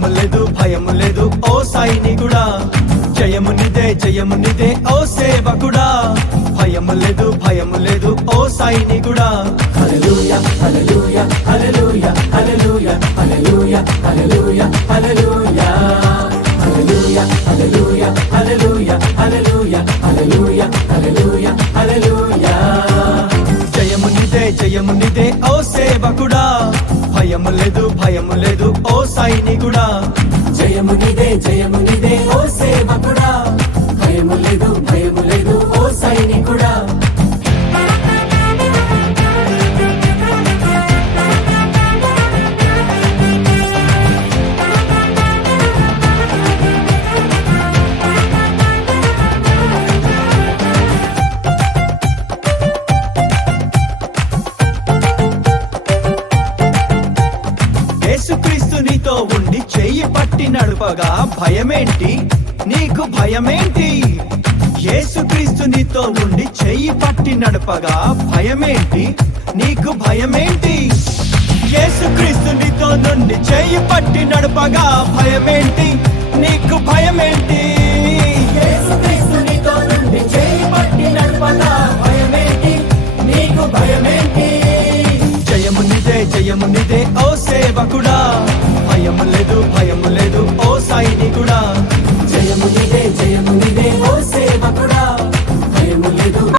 భయము లేదు భయము లేదు ఓ సైనికుడా, జయము నిదే ఓ సేవకుడా. భయము లేదు ఓ సైనికుడా. హల్లెలూయా హల్లెలూయా హల్లెలూయా హల్లెలూయా హల్లెలూయా హల్లెలూయా హల్లెలూయా హల్లెలూయా హల్లెలూయా హల్లెలూయా హల్లెలూయా హల్లెలూయా హల్లెలూయా హల్లెలూయా. జయము నిదే ఓ సేవకుడా, భయము లేదు ఓ సైనికుడా. జయము నిదే ఓ సేవకుడా, భయము లేదు ఓ సైనికుడా. యేసుక్రీస్తు నీతో ఉండి చెయ్యి పట్టి నడుపగా భయమేంటి నీకు భయమేంటి? యేసుక్రీస్తు నీతో ఉండి చెయ్యి పట్టి నడుపగా భయమేంటి నీకు భయమేంటి? యేసుక్రీస్తు నీతో నుండి చెయ్యి పట్టి నడుపగా భయమేంటి నీకు భయమేంటి?